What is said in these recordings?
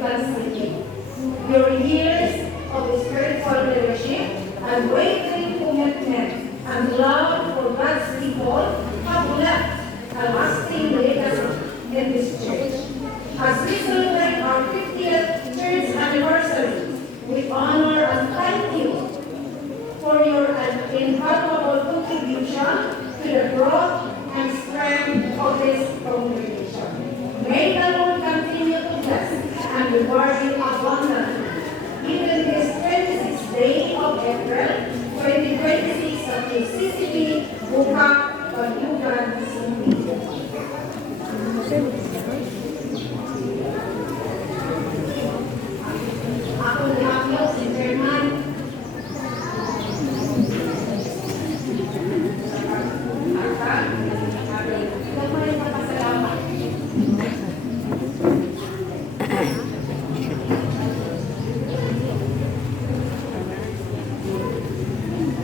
God's city. Your years of spiritual leadership, unwavering commitment, and love for God's people have left a lasting legacy in this church. As we celebrate our 50th church anniversary, we honor and thank you for your invaluable contribution to the growth and strength of this congregation. May the Lord continue to bless and reward you abundantly. Even this 26th day of April, 2026 of the CCP Buka Panyugan City. Ako niya si Chairman. Gamay na pasalamat.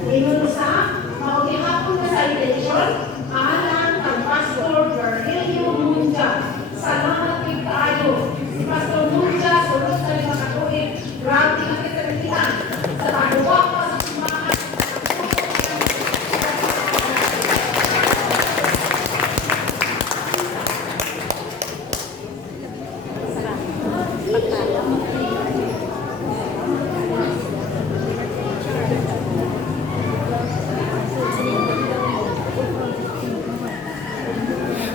Ingon sa, maugihapon na sa intention,